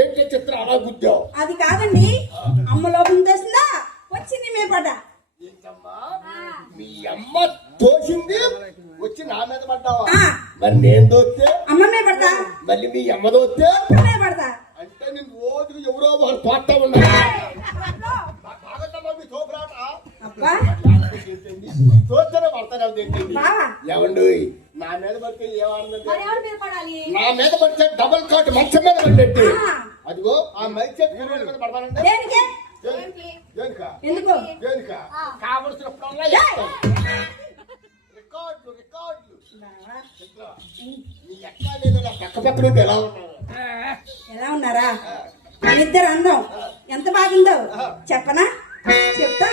ఏంటి చిత్రం అలా గుద్దావు? అది కాదండి, అమ్మ లోపల తెస్తుందా వచ్చింది మీ పడ్డ. మీ అమ్మ తోసింది వచ్చి నా మీద పడ్డావా? మరి నేను దోస్తే అమ్మ మీద పడతా, మళ్ళీ మీ అమ్మ దోస్తే మీద పడతా. అంటే నేను రోజు ఎవరో వాళ్ళు తోటా ఉన్నా తోస్తేనే పడతాను. ఏమండి నా మీద పడితే ఏమన్నది? నా మీద పడితే డబుల్ కాట్ మంచం మీద పడ్డట్టు. అదిగో ఆ మైక్ మీద పడతానంటే కావలసినప్పుడల్లా రికార్డులు రికార్డులు పక్క పక్కన ఎలా ఉన్నారా? ఇద్దరు అందం ఎంత బాగుందో చెప్పనా? చెప్తా.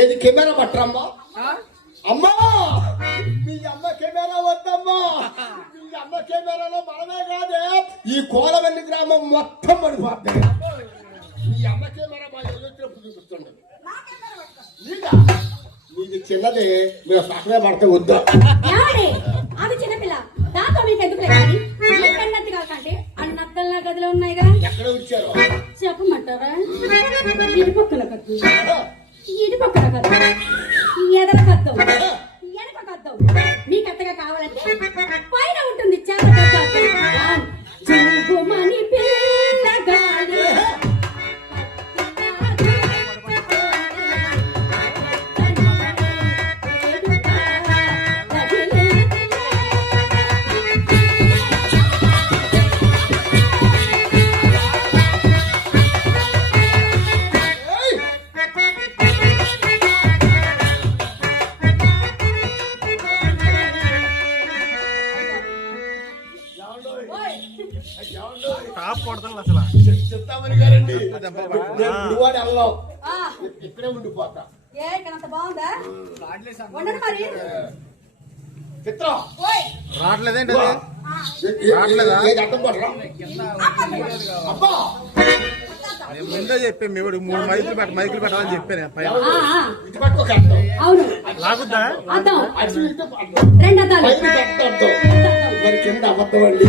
ఏది కెమెరా పట్టరమ్మా? అమ్మా మీ అమ్మ కెమెరా వద్దమ్మా. మీ అమ్మ కెమెరాలో మనమే కాదే ఈ కోలవెల్లి గ్రామం మొత్తం పడిపోతుంది. మీ అమ్మ కెమెరా మా ఎదురు చూపిస్తుండదు. నీది చిన్నది మీరు పక్కనే పడితే వద్దా? అది చిన్నపిల్ల దాంతో మీకు ఎందుకు లేదు? అన్నత్తల గదిలో ఉన్నాయిగా. ఎక్కడ వచ్చారు చెప్పమంటారా? ఇటు పక్కన కద్దు, ఇటు పక్కన కద్దు, ఎదర కద్దాం, వెనక కద్దాం. మీకు ఎంతగా కావాలంటే పైన ఉంటుంది చెమని పిల్లగాలి. చెప్తామని గారండి ఇక్కడే ఉండిపోతా. చిత్రం రావట్లేదేంటి? అబ్బా ముందే చెప్పి మీరు 3 మైకులు పెట్టాలని చెప్పాను. లాగుద్దా? మరి కింద అబద్ధం అండి.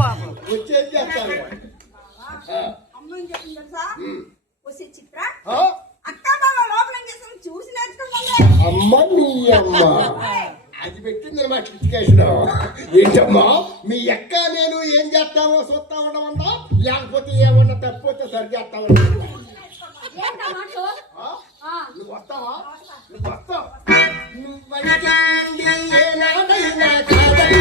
వాళ్ళు వచ్చేది చేస్తారు. అమ్మని చెప్పింది తెలుసా? వచ్చే చిత్ర ఆ? అక్క బావ లోపల ఏం చేస్తాను చూసి నేర్చుకోవాలి. అమ్మ నీ అమ్మ అది పెట్టింది మా క్రిటికేషన్. ఏంటమ్మా మీ అక్క నేను ఏం చేస్తామో చూస్తా ఉండమన్నా, లేకపోతే ఏమన్నా తప్పితే సరి చేస్తా ఉన్నా. ఏంటా మాటలు? నువ్వు వస్తావా? నువ్వు వస్తావు. నువ్వంటే ఏనాడైనా కాదని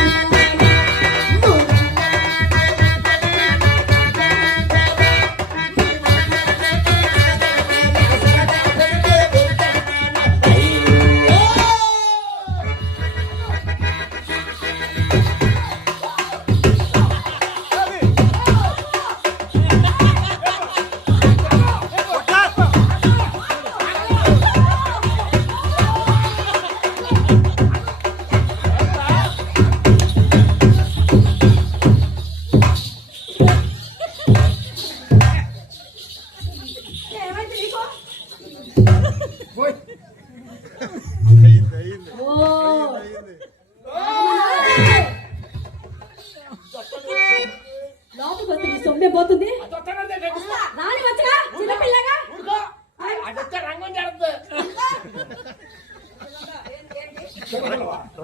ఏమైంది నీకు? ఓ లోపలికి వస్తే నీ సొమ్మే పోతుంది. రాని వచ్చగా చిన్నపిల్లగా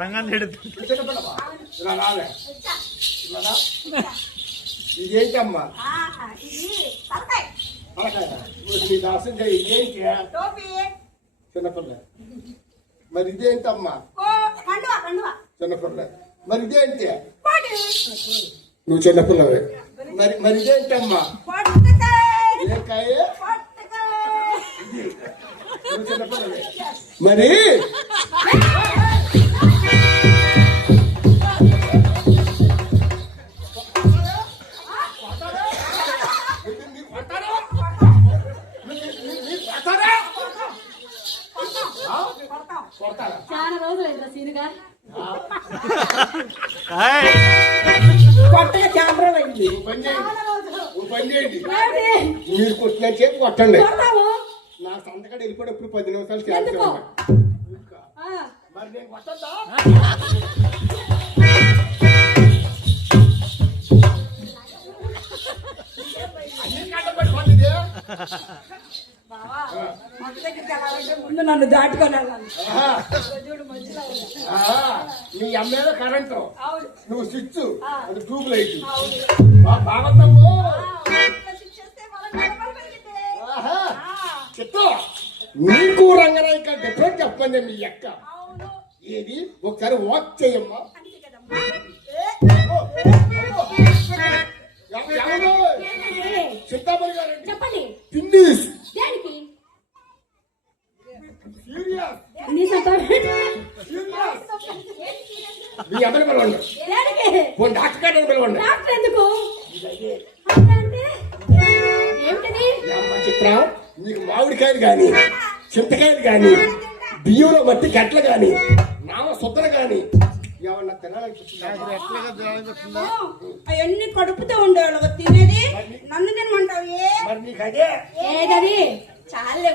రంగాన్ని ఇదేంటమ్మా? ఆహా, ఇది తలకాయ నీ దాసం ఏంటి? టోపీ చిన్నపిల్ల. మరి ఇదేంటమ్మా? కండువా కండువా చిన్నపిల్ల. మరి ఇదేంటి? పాటి నువ్వు చిన్నపిల్లవే. మరి ఇదేంటమ్మా? పట్టకాయ ఏ కాయ? పట్టకాయ నువ్వు చిన్నపిల్లవే. మరి కొడతారా? చాలా రోజులు అయిందా సీనుగా? కొత్తగా కెమెరా అయింది. నువ్వు పని చేయండి. నువ్వు పని చేయండి. ఏమిటి? మీరు కొట్టిన చేతి కొట్టండి. కొడతావు? నా సంతకాడ వెళ్ళిపోయేటప్పుడు 10 నిమిషాలు ఎందుకు? చేస్తాను. ఆ, మరి నేను కొట్టద్దా? అన్ని కట్టబడి ఇదే. బావా మొత్త దగ్గరికి వెళ్ళాలంటే ముందు నన్ను దాటుకొని వెళ్ళాలి. ఆహా. చూడు మంచిగా ఉంది. ఆహా. నీ అమ్మేదో కరెంటు, అవును నువ్వు స్విచ్, అది ట్యూబ్ లైట్. అవును. బాగుందమ్మో. ఇట్లా శిక్షిస్తే మనం నిలబడగలిగితే. ఆహా. ఆ, చెట్టు నీకు రంగనాయక డిఫరెంట్ చెప్పండి మీ అక్క. అవును ఏది ఒకసారి వాక్ చేయమ్మా. అంతే కదమ్మా. ఎవరు? ఏంటండి? చింతామణి గారండి. చెప్పండి ఫినిష్. దేనికి? సీరియస్. నీ సంతోషం సీరియస్. మీ అమ్మని పిలవండి. దేనికి? పోనీ డాక్టర్ గారిని పిలవండి. డాక్టర్ ఎందుకు? అంటే ఏమిటది? ఈ అమ్మ చిత్ర నీకు మామిడికాయలు గాని, చింతకాయలు గాని, బియ్యంలో మట్టి గట్ల గాని, నామ సుద్దలు గాని ఏమన్నా తినాలనిపిస్తుందా? అవన్నీ కడుపుతో ఉండేవాళ్ళు తినేది నన్ను తినమంటావు. మరి నీకు అదే. ఏదది? చాలే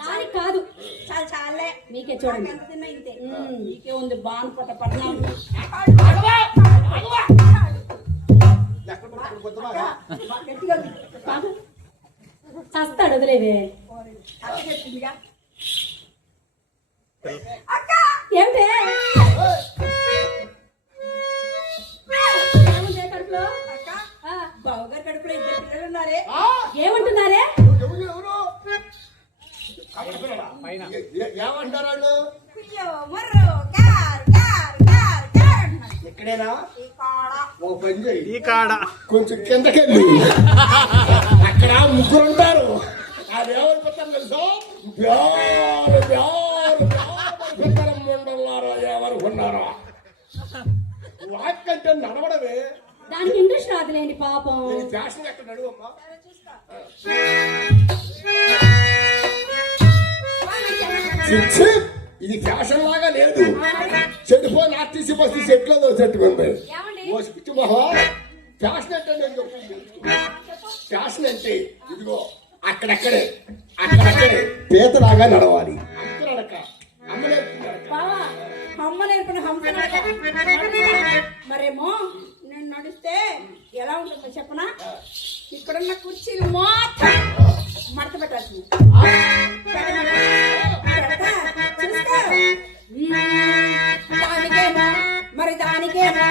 దానికి కాదు, చాలు చాలే. మీకే చూడండి. ఎంత తిన్నా ఇంతే. నీకే ఉంది బాను పుట్ట పట్నం. ఎక్కడ పట్టుకుని పోతావా? గట్టిగా కాదు. చస్తాడు, వదిలేవే. అక్క చెప్పిందిగా. అక్క ఏమిటే? ఏముంది కడుపులో? అక్క ఆ, బావగారు కడుపులో 2 పిల్లలు ఉన్నారే. ఆ? ఏమంటున్నారే? ఎవరు? ఏమంటారు వాళ్ళు? కుయ్యో మర్రో గార్ గార్ గార్ గార్ అంటున్నారు. ఎక్కడైనా ఈ కాడ ఓ పని చేయి. ఈ కాడ కొంచెం కిందకెళ్ళి అక్కడ ముగ్గురు ఉంటారు. అది ఎవరిపోతారు తెలుసా? బ్యారు బ్యారు బ్యారు మండలారా ఎవరుకున్నారా? వాక్ అంటే నడవడమే. దానికి ఇంట్రెస్ట్ రాదులేండి పాపం. నేను ఫ్యాషన్ ఎక్కడ నడువమ్మా? చిచ్చి, ఇది ఫ్యాషన్ లాగా లేదు. చెడిపోయి ఆర్టీసీ బస్సు సెట్లో చెట్టుకుంది. ఏమండి? ఓ పిచ్చి మొహం. ఫ్యాషన్ అంటే నేను చెప్తాను. ఫ్యాషన్ అంటే ఇదిగో అక్కడక్కడే పీతలాగా నడవాలి. అంత నడక. అమ్మ నేర్పింది నడక. బావా అమ్మ నేర్పిన హంస నడక మరేమో నేను నడిస్తే ఎలా ఉంటుందో చెప్పనా? ఇక్కడున్న కుర్చీలు మొత్తం మడత పెట్టాల్సింది. దానికేమో మరి దానికేమో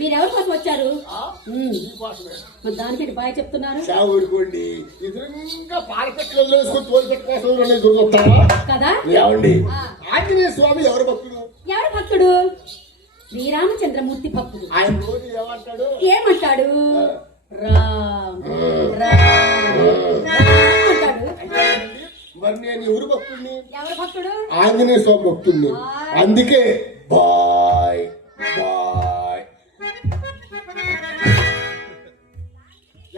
మీరెవరి కోసం వచ్చారు? మీకోసమే. దానికి బాయ్ చెప్తున్నారు ఊరుకోండి. ఎదురుగా పాలపెట్లు వేసుకొని తోలిపెట్టు కోసం దొరుకుతావా కదా? ఏమండి ఆంజనేయ స్వామి ఎవరు భక్తుడు? ఎవరు భక్తుడు? శ్రీరామచంద్రమూర్తి భక్తుడు. ఆయన రోజు ఏమంటాడు? ఏమంటాడు? రామ్ రామ్ అంటాడు. మరి నేను ఎవరు భక్తుడిని? ఎవరు భక్తుడు? ఆంజనేయ స్వామి భక్తుడిని. అందుకే బాయ్ బాయ్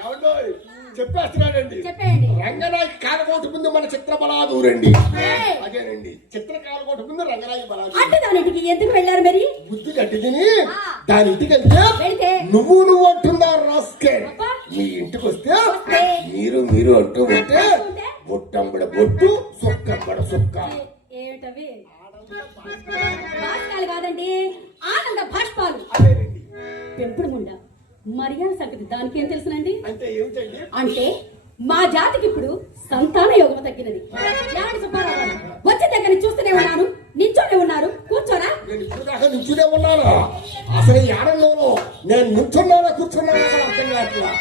ఏమండో చెప్పేస్తున్నాడండి. చెప్పేయండి. రంగనాయకి కాలకోటి ముందు మన చిత్రబలాదూరండి. అదేనండి చిత్రకాలకోటి ముందు రంగనాయకి బలాదూరు. అంటే దానికి ఎందుకు వెళ్ళారు మరి? బుద్ధి గట్టిదిని దాని ఇంటికి వెళ్తే నువ్వు అంటున్నారు రాసుకే. మీ ఇంటికి వస్తే మీరు అంటూ ఉంటే బొట్టంబడ బొట్టు సొక్కంబడ సొక్క. ఏమిటవి? భాష్పాలు కాదండి, ఆనంద భాష్పాలు. అదేనండి పెంపుడు ముండ మర్యాద సంగతి దానికి ఏం తెలుసునండి? అంటే ఏమిటండి? అంటే మా జాతికి ఇప్పుడు సంతాన యోగం తగ్గినది. ఏమండి సుబ్బారావు గారు? వచ్చే దగ్గర చూస్తూనే ఉన్నాను, నించోనే ఉన్నారు, కూర్చోరా? నేను ఇప్పుడు దాకా నించునే ఉన్నానా? అసలు ఈ ఆనందంలో నేను నించున్నానా కూర్చున్నానా అర్థం కావట్లా.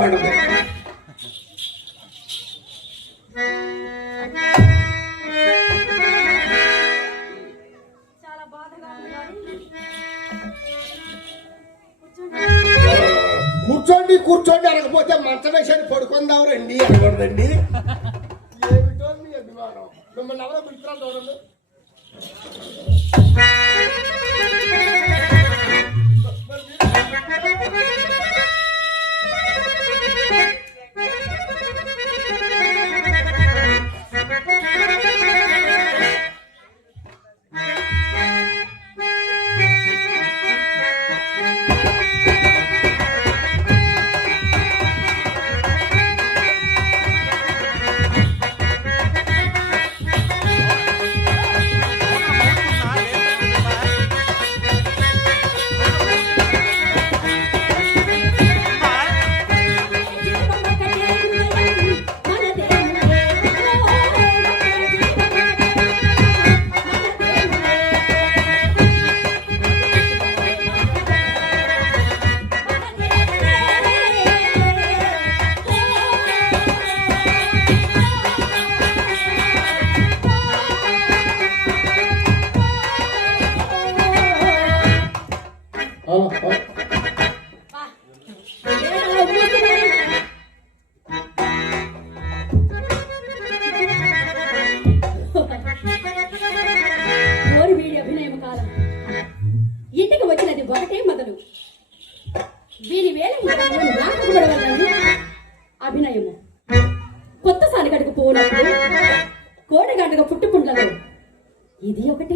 బాగుండదు. చాలా బాధగా ఉంది కూర్చోండి కూర్చోండి అనకపోతే మంచం వేసాడు పడుకుందాం రండి అనకూడదండి. ఏమిటో మీ అభిమానం. మిమ్మల్ని ఎవరో పిలుస్తున్నాను చూడండి. ఇంటికి వచ్చినది ఒకటే మొదలు. వీరి వేల నాటకపడవాలని అభినయము. కొత్త సాలిగడకు పోనప్పుడు కోడగంటగా పుట్టుకుంటలో ఇది ఒకటి.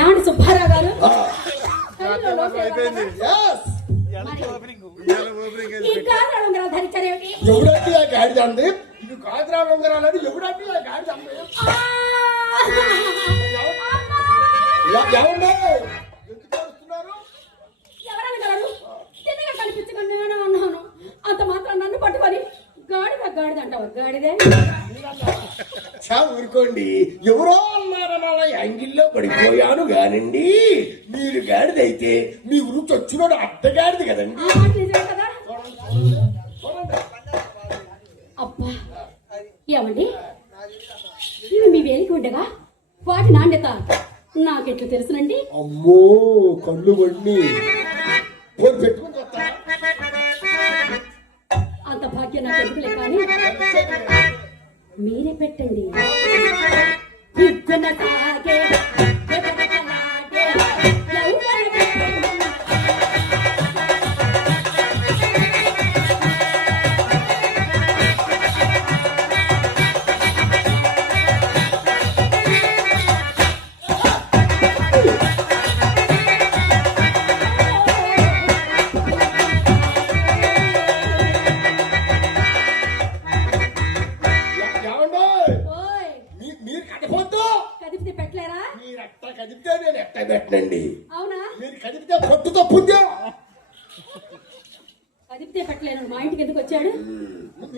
ఏమండి సుబ్బారావు గారు, అయిపోయింది. Yes. ఈ గాజుల ఉంగరాలు ధరించారేమిటి? ఎవడండి ఆ గాడిద అంది? ఇది గాజురాల ఉంగరాలని ఎవడండి ఆ గాడిద అంది? ఏమండి ఎందుకు వస్తున్నారు? ఎవరన్నారు? చిన్నగా కనిపించకుండా నేను అన్నాను. అంత మాత్రం నన్ను పట్టుకొని గాడిద గాడిద అంటావు. గాడిదే ఊరుకోండి, ఎవరో అన్నారని ఎంగిల్లో పడిపోయాను గానండి. మీరు గాడిదైతే మీ గురించి వచ్చినోడు అడ్డగాడిది కదండి. ఆ మాట నిజమే కదా? అబ్బా ఏమండి, ఇవి మీ వేలికి ఉండగా వాటి నాణ్యత నాకెట్లు తెలుసునండి? అమ్మో కళ్ళు వండి ఫోన్ పెట్టుకుని వస్తా. అంత భాగ్యం నాకు ఎందుకులే కానీ మీరే పెట్టండి. దిక్కున సాగే, వెనకలాగే, యౌవన పెట్టండి. ఏమండో ఓయ్, మీరు కదపొద్దు. కదిపితే పెట్టలేరా? మీరు ఎట్ట కదిపితే నేను ఎట్ట పెట్టనండి. అవునా? మీరు కదిపితే పొట్టు తప్పుద్దా. కదిపితే పెట్టలేను. మా ఇంటికి ఎందుకు వచ్చాడు?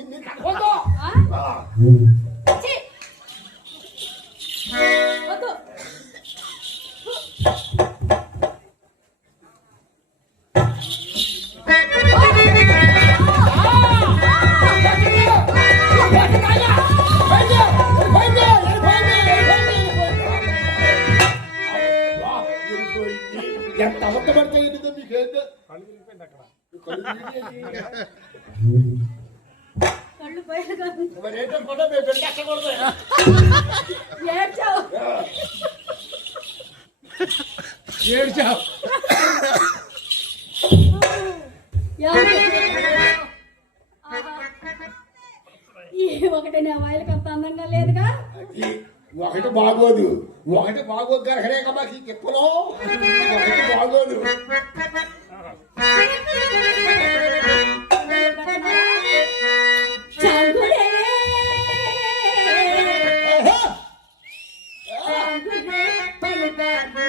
మీరు కదపొద్దు. ఆ? ఛీ! వద్దు. ఎంత అబద్ధపడితే ఏంటిదో మీకేందో. కళ్ళు పోయారు కాదు. మరి ఏంటనుకుంటా మేము పెళ్లి కట్టకూడదు. ఏడ్చావు. ఏడ్చావు. ఈ ఒకటి నా వాయిలకి అంత అందంగా లేదుగా. ఒకటి బాగోదు. ఒకటి బాగోదు గరహనే మాకు ఈ తిప్పలో ఒకటి బాగోదు. చంగుడే ఆహా! చంగుడే పలుకాడు.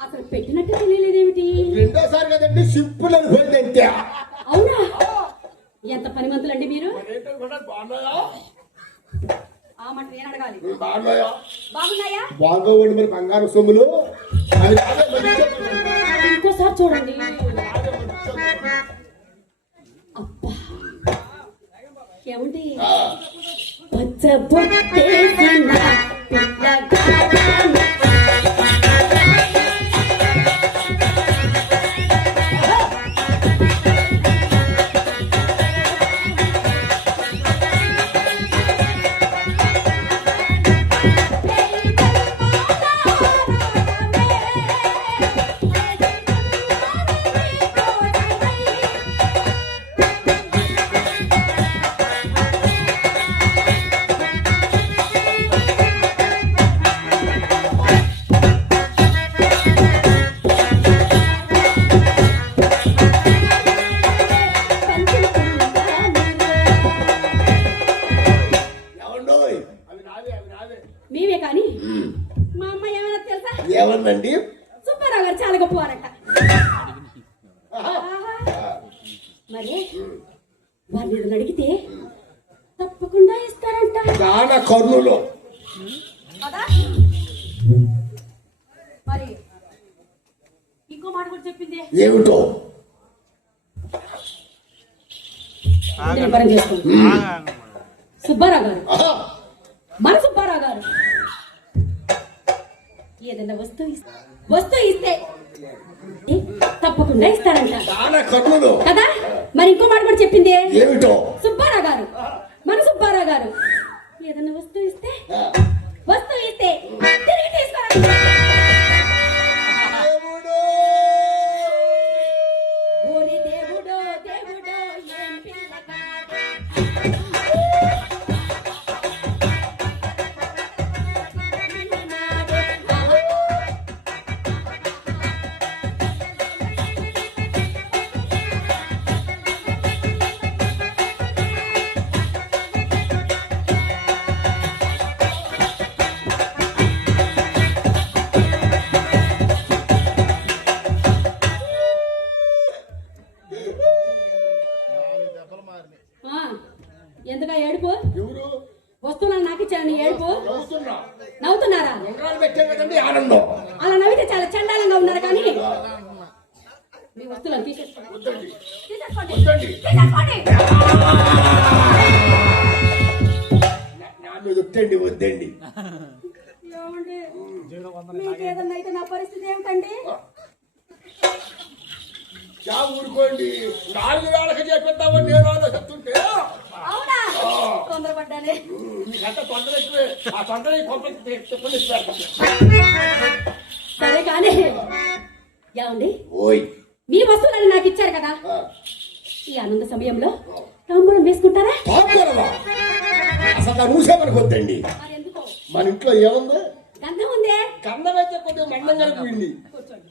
అసలు పెట్టినట్టు తెలియలేదేమిటి? రెండోసారి కదండి, సింపుల్ అనుకోండి అంతే. అవునా? ఎంత పనిమంతులండి మీరు. ఆ మాట నేను అడగాలి. బాగున్నాయా? బాగున్నాయా? బాగోండి మరి బంగారు సొమ్ములు. ఇంకోసారి చూడండి. అబ్బా ఏమండి, పచ్చ బొట్టేసిన పిల్లగాడని మేమే కానీ మా అమ్మ ఏమైనా తెలుసా? ఏమందండి? సుబ్బారావు గారు చాలా గొప్పవారట. మరి వాళ్ళు ఏదైనా అడిగితే తప్పకుండా ఇస్తారంట దాన కర్ణులో. కదా? మరి ఇంకో మాట కూడా చెప్పింది. ఏమిటో? నిర్భరం చేసుకోండి. సుబ్బారావు గారు, ఆహా, మన సుబ్బారావు గారు ఏదైనా వస్తువు ఇస్తే తప్పకుండా ఇస్తారంట దాన కర్ణులు. కదా? మరి ఇంకో మాట కూడా చెప్పింది. ఏమిటో? సుబ్బారావు గారు, మన సుబ్బారావు గారు ఏదైనా వస్తువు ఇస్తే తిరిగి తీసుకోరంట. దేవుడు. ఓరి దేవుడో దేవుడో ఏం పిల్లగాడు. ఎందుక ఏడుపు? ఎవరు? వస్తువులను నాకు ఇచ్చాను ఏడుపు. నవ్వుతున్నా. నవ్వుతున్నారా? ఉంగరాలు పెట్టే కదండి ఆనందం. అలా నవ్వితే చాలా చండాలంగా ఉన్నారు కానీ మీ వస్తువులను తీసేసుకోండి. వద్దండి. తీసేసుకోండి. వద్దండి. తీసేసుకోండి. నా మీద వద్దండి. వద్దండి. ఏమండి? మీకు ఏదన్నా అయితే నా పరిస్థితి ఏమిటండి? చా ఊరుకోండి. 4 వేలకు చేపిద్దామని నేను ఆలోచిస్తుంటే అవునా? తొందరపడ్డానే. మీకంతా తొందర ఎక్కువే. ఆ తొందర ఈ కొంపకి చెప్పండి. సరే కానీ ఏమండి, ఓయ్, మీ వస్తువులను నాకు ఇచ్చారు కదా, ఆ, ఈ ఆనంద సమయంలో తాంబూలం వేసుకుంటారా? తాంబూలమా? అసలు రూసేమనికి వద్దండి. మరి ఎందుకో? మన ఇంట్లో ఏముంది? గంధం ఉందే. గంధం అయితే కొద్దిగా మందంగా పోయింది. కూర్చోండి.